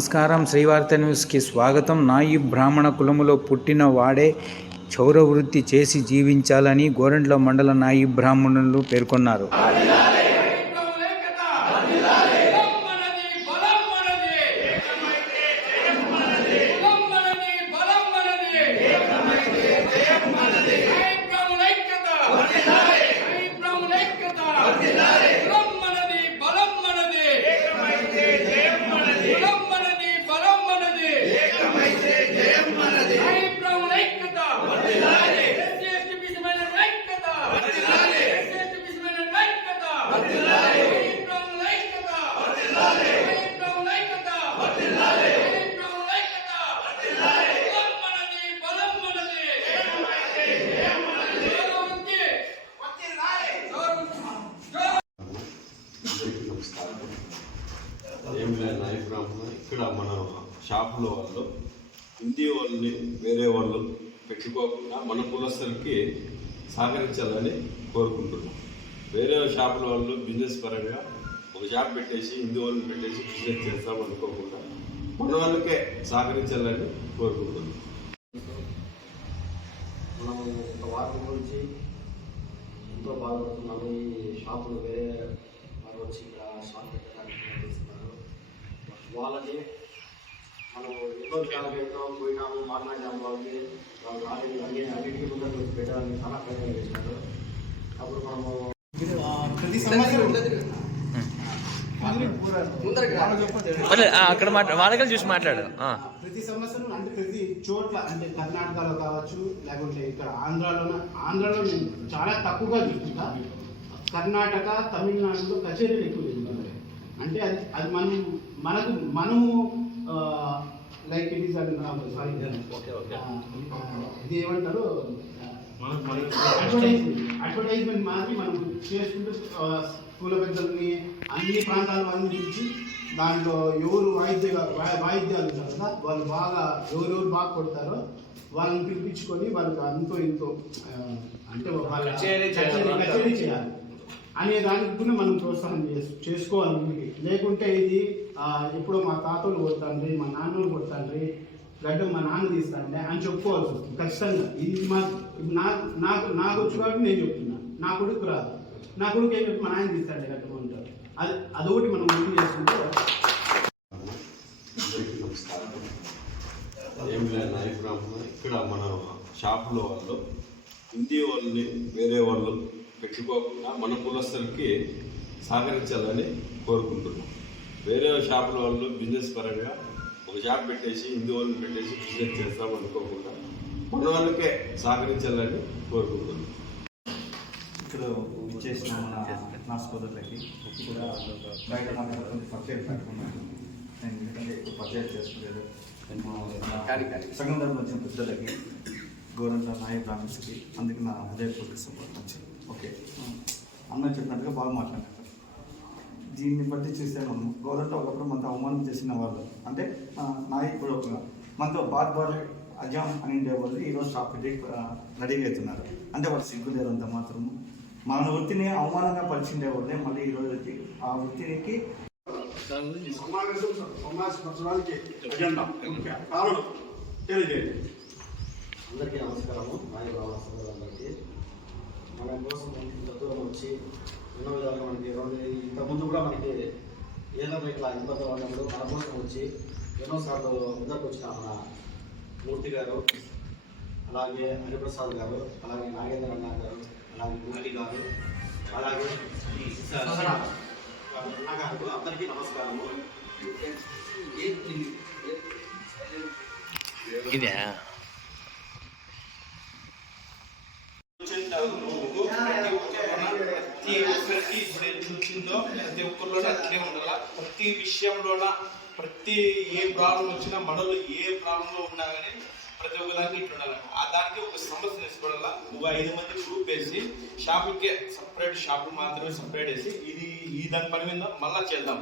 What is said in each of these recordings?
నమస్కారం. శ్రీవార్త న్యూస్కి స్వాగతం. నాయి బ్రాహ్మణ కులములో పుట్టిన వాడే క్షౌర వృత్తి చేసి జీవించాలని గోరంట్ల మండల నాయి బ్రాహ్మణులు పేర్కొన్నారు. ఏం లేదు నాయి బ్రాహ్మణ ఇక్కడ మన షాపులో వాళ్ళు హిందీ వాళ్ళని వేరే వాళ్ళు పెట్టుకోకుండా మన కులస్తులకి సహకరించాలని కోరుకుంటున్నాం. వేరే షాపుల వాళ్ళు బిజినెస్ పరంగా ఒక షాప్ పెట్టేసి హిందీ వాళ్ళని పెట్టేసి బిజినెస్ చేస్తాం అనుకోకుండా మన వాళ్ళకే సహకరించాలని కోరుకుంటున్నాం. మనం ఒక వారం గురించి ఎంతో బాధపడుతున్నాము. ఈ షాపులు వేరే వారు వచ్చి ఇక్కడ షాప్ పెట్టడానికి ప్రయత్నిస్తున్నారు. వాళ్ళని మనం ఎన్నో విధాలుగా పోయినాము, మాట్లాడినాము. వాళ్ళకి వాళ్ళు అన్నింటికి ముందర పెట్టడానికి చాలా ప్రయత్నం చేసినారు. అప్పుడు మనము అక్కడ వాళ్ళకి చూసి మాట్లాడు. ప్రతి సంవత్సరం అంటే ప్రతి చోట్ల అంటే కర్ణాటకలో కావచ్చు, లేకుంటే ఇక్కడ ఆంధ్రాలో నేను చాలా తక్కువగా చూస్తున్నా. కర్ణాటక, తమిళనాడులో కచేరీలు ఎక్కువ జరుగుతుంది. అంటే అది మనము లైక్ ఇట్ ఈస్ సారీ ఇది ఏమంటారు, అడ్వర్టైజ్మెంట్ మాది మనం చేసుకుంటూ స్కూల్ పెద్దలని అన్ని ప్రాంతాల వాళ్ళని పిలిచి దాంట్లో ఎవరు వాయిద్యాలు ఉంటారు కదా, వాళ్ళు బాగా ఎవరెవరు బాగా కొడతారో వాళ్ళని పిలిపించుకొని వాళ్ళకి అంతో ఇంతో అంటే కచేరీ చేయాలి అనే దానికి కూడా మనం ప్రోత్సాహం చేసుకోవాలి. లేకుంటే ఇది ఎప్పుడో మా తాతలు కొడతాండ్రి, మా నాన్నలు కొడతాండ్రి, గడ్డం మా నాన్న తీస్తాండి అని చెప్పుకోవాల్సి వస్తుంది ఖచ్చితంగా. ఇది నాకు వచ్చి కాబట్టి నేను చెప్తున్నా. నా కొడుకు రాదు, నా కొడుకు ఏం చెప్పి మా నాయన తీస్తాండి గడ్డం అంటారు. అదొకటి మనం గుర్తు చేసుకుంటే. ఏం లేదు నాయి బ్రాహ్మణ ఇక్కడ మన షాపులో వాళ్ళు హిందీ వాళ్ళని వేరే వాళ్ళు పెట్టుకోకుండా మన కులస్తులకి సహకరించాలని కోరుకుంటున్నాం. వేరే షాపుల వాళ్ళు బిజినెస్ పరంగా ఒక షాప్ పెట్టేసి హిందీ వాళ్ళని పెట్టేసి బిజినెస్ చేస్తాం అనుకోకుండా మన వాళ్ళకే సహకరించాలని కోరుకుంటున్నాం. ఇక్కడ చేసిన నా సోదరులకి కూడా బయట మాట్లాడుతుంది పర్చేజ్ పెట్టుకున్నాను. నేను ఎందుకంటే ఎక్కువ పర్చేజ్ చేసుకోలేదు. సంఘం తరఫున వచ్చిన పెద్దలకి, గోరంట్ల నాయి బ్రాహ్మణ్స్కి అందుకు నా హృదయపూర్వక సపోర్ట్ వచ్చింది. ఓకే, అన్న చెప్పినట్టుగా బాగా మాట్లాడారు. దీన్ని బట్టి చూస్తే మనం గోరంట్ల ఒకప్పుడు మనతో అవమానం చేసిన వాళ్ళు అంటే నాయకుడు మనతో బాధ అజాం అని ఉండేవాళ్ళు ఈరోజు షాప్ పెట్టి రెడీగా అవుతున్నారు. అంటే వాళ్ళు సిగ్గులేరంత మాత్రము మన వృత్తిని అవమానంగా పరిచిండేవాళ్ళే మళ్ళీ ఈరోజు వచ్చి ఆ వృత్తికి అందరికీ నమస్కారము. నాయి బ్రాహ్మణ సోదరులందరికీ మన కోసం ఇంత దూరం వచ్చి ఎన్నో విధాలుగా మనకి ఇంతకుముందు కూడా మనకి ఏదో ఇట్లా ఇబ్బంది ఉన్నప్పుడు మన కోసం వచ్చి ఎన్నోసార్లు ముందరకు వచ్చిన మన మూర్తి గారు, అలాగే హరిప్రసాద్ గారు, అలాగే నాగేంద్ర అన్న గారు, అలాగే మూర్తి గారు, అలాగే అన్న గారు, అందరికీ నమస్కారము. ఇదే ప్రతి ఒక్కరిలోనే అట్లే ఉండాల. ప్రతి విషయంలోన ప్రతి ఏ ప్రాబ్లం వచ్చినా మనలో ఏ ప్రాబ్లంలో ఉన్నా కానీ ప్రతి ఒక్కదానికి ఇట్లా ఉండాలి. దానికి ఒక సమస్య తీసుకోవాలా. ఒక 5 మంది గ్రూప్ వేసి షాపులకే సపరేట్ షాపు మాత్రమే సపరేట్ వేసి ఈ దాని పని మీద మళ్ళా చేద్దాం.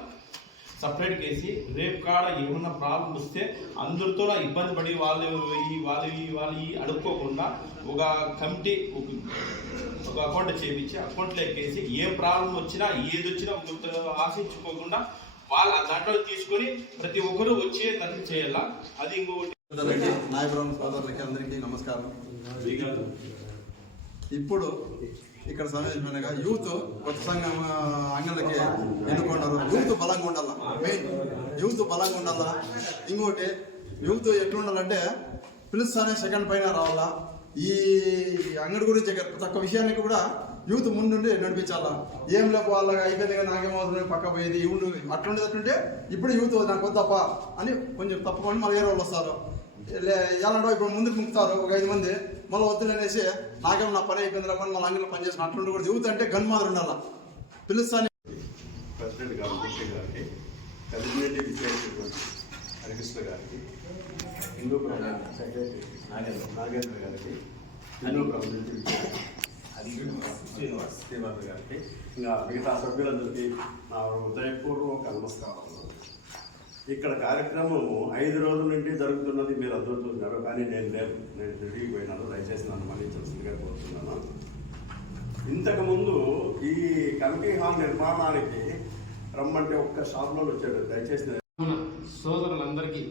సపరేట్ వేసి రేపు కాడ ఏమన్నా ప్రాబ్లం వస్తే అందరితో ఇబ్బంది పడి వాళ్ళు అడుక్కోకుండా ఒక కమిటీ ఒక అకౌంట్ చేయించి అకౌంట్లో ఎక్కేసి ఏ ప్రాబ్లం వచ్చినా ఏది వచ్చినా ఒకరితో ఆశించుకోకుండా వాళ్ళ దాంట్లో తీసుకొని ప్రతి ఒక్కరూ వచ్చే తరఫు చేయాలా. అది ఇంకొకటి. నాయబ్రహ్మ సోదరులకి అందరికీ నమస్కారం. ఇప్పుడు ఇక్కడ సంబంధించిన యూత్ కొత్త సంఘం అంగళ్ళకి ఎన్నుకున్నారు. యూత్ బలంగా ఉండాలా, మెయిన్ యూత్ బలంగా ఉండాలా. ఇంకోటి యూత్ ఎట్లుండాలంటే పిలుస్తానే సెకండ్ పైన రావాలా. ఈ అంగడి గురించి తక్కువ విషయానికి కూడా యూత్ ముందుండి నడిపించాలా. ఏం లేకు వాళ్ళగా అయిపోయింది కానీ నాకేమవుతుంది పక్క పోయేది ఇవి అట్లుంటే ఇప్పుడు యూత్ నాకు వద్దప్ప అని కొంచెం తప్పకుండా మళ్ళీ వేరే వాళ్ళు వస్తారు. ఎలాంటో ఇప్పుడు ముందుకు ముక్తారు ఒక 5 మంది, మళ్ళీ వద్దులనేసి నాకేమో నా పని అయిపోయింది పని మళ్ళీ అంగడిలో పని చేసిన అట్లుంటే కూడా యూత్ అంటే గన్ మాదిరి ఉండాలా. పిలుస్తానే ప్రెసిడెంట్ గారు గారికి, కమ్యూనిటీ విచ్చేసినటువంటి హరికృష్ణ గారికి, హిందూ ప్రజెంట్ సెక్రటరీ నాగేంద్ర గారికి, హిందూ ప్రజెంట్ శ్రీనివాస్ గారికి, ఇంకా మిగతా సభ్యులందరికీ నా హృదయపూర్వక నమస్కారం. ఇక్కడ కార్యక్రమం 5 రోజుల నుండి జరుగుతున్నది మీరు అందరూ చూస్తున్నారు, కానీ నేను ఢిల్లీకి పోయినాను. దయచేసి నన్ను మన్నించాల్సిందిగా కోరుతున్నాను. ఇంతకుముందు ఈ కమిటీ హాల్ నిర్మాణానికి రమ్మంటే ఒక్క షాప్లో వచ్చాడు. దయచేసి సోదరులందరికీ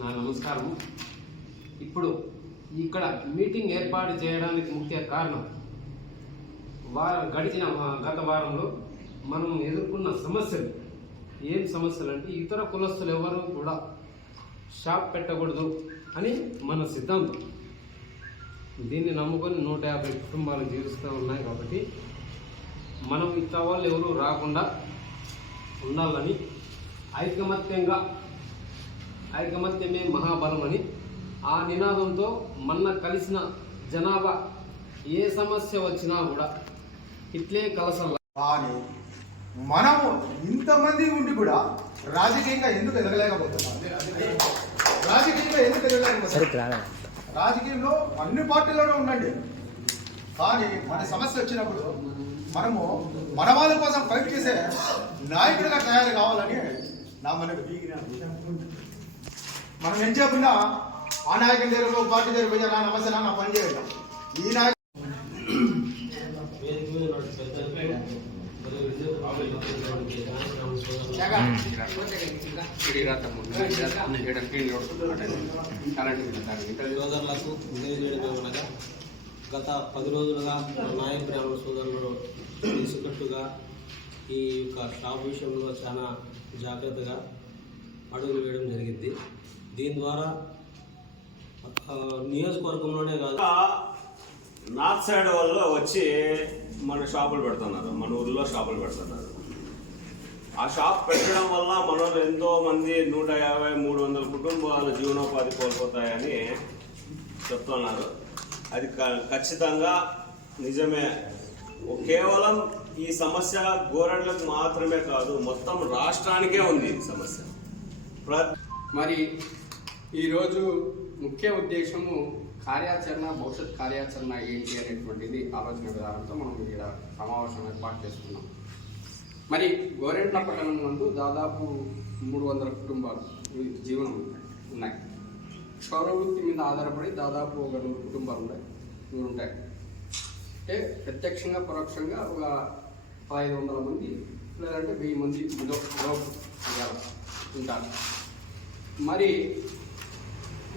నా నమస్కారం. ఇప్పుడు ఇక్కడ మీటింగ్ ఏర్పాటు చేయడానికి ముఖ్య కారణం గత వారంలో మనం ఎదుర్కొన్న సమస్యలు. ఏం సమస్యలు అంటే ఇతర కులస్తులు ఎవరు కూడా షాప్ పెట్టకూడదు అని మన సిద్ధాంతం. దీన్ని నమ్ముకొని 150 కుటుంబాలు జీవిస్తూ ఉన్నాయి. కాబట్టి మనం ఇతర వాళ్ళు ఎవరు రాకుండా ఉండాలని ఐకమత్యమే మహాబలం అని ఆ నినాదంతో మొన్న కలిసిన జనాభా ఏ సమస్య వచ్చినా కూడా ఇట్లే కలసల్లా. కానీ మనము ఇంతమంది ఉండి కూడా రాజకీయంగా ఎందుకు ఎదగలేకపోతున్నాం? రాజకీయంలో అన్ని పార్టీల్లోనూ ఉండండి, కానీ మన సమస్య వచ్చినప్పుడు మనము మన వాళ్ళ కోసం ఫైట్ చేసే నాయకుడిగా తయారు కావాలని నా మనకి. మనం ఏం చెప్పినా ఆ నాయకుడి దగ్గర పార్టీ దగ్గర పోయి నా నమస్తే నా పని చేయాలి. ఈ నాయకుడు సోదరులకు వినియోగమనగా గత 10 రోజులుగా నాయక బ్రాహ్మణ సోదరులు తీసుకట్టుగా ఈ యొక్క షాప్ విషయంలో చాలా జాగ్రత్తగా అడుగులు వేయడం జరిగింది. దీని ద్వారా నియోజకవర్గంలోనే కాదు నార్త్ సైడ్ వాళ్ళు వచ్చి మన షాపులు పెడుతున్నారు, మన ఊర్లో షాపులు పెడుతున్నారు. ఆ షాప్ పెట్టడం వల్ల మన ఎంతో మంది 150-300 కుటుంబాలు జీవనోపాధి కోల్పోతాయని చెప్తున్నారు. అది ఖచ్చితంగా నిజమే. కేవలం ఈ సమస్య గోరంట్లకు మాత్రమే కాదు, మొత్తం రాష్ట్రానికే ఉంది ఈ సమస్య. మరి ఈరోజు ముఖ్య ఉద్దేశము భవిష్యత్ కార్యాచరణ ఏంటి అనేటువంటిది ఆలోచన విధానంతో మనం ఇక్కడ సమావేశం ఏర్పాటు చేసుకున్నాం. మరి గోరెంట్ల పట్టణం నందు దాదాపు 300 కుటుంబాలు జీవనం ఉన్నాయి. క్షౌర వృత్తి మీద ఆధారపడి దాదాపు ఒక 100 కుటుంబాలు ఉంటాయి. అంటే ప్రత్యక్షంగా పరోక్షంగా ఒక 500 మంది లేదంటే 1000 మంది ఉంటారు. మరి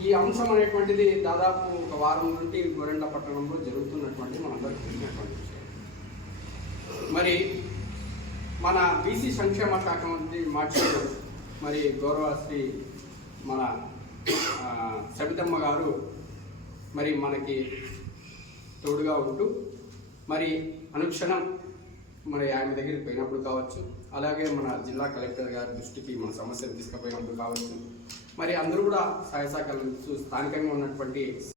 ఈ అంశం అనేటువంటిది దాదాపు ఒక వారం నుండి గోరెంట్ల పట్టణంలో జరుగుతున్నటువంటి మనందరికీ తెలిసినటువంటి విషయం. మరి మన బీసీ సంక్షేమ శాఖ మంత్రి మార్చారు. మరి గౌరవశ్రీ మన సబితమ్మ గారు మరి మనకి తోడుగా ఉంటూ మరి అనుక్షణం మరి ఆమె దగ్గరికి పోయినప్పుడు కావచ్చు, అలాగే మన జిల్లా కలెక్టర్ గారి దృష్టికి మన సమస్యలు తీసుకుపోయినప్పుడు కావచ్చు, మరి అందరూ కూడా సహాయ సహకారాలు స్థానికంగా ఉన్నటువంటి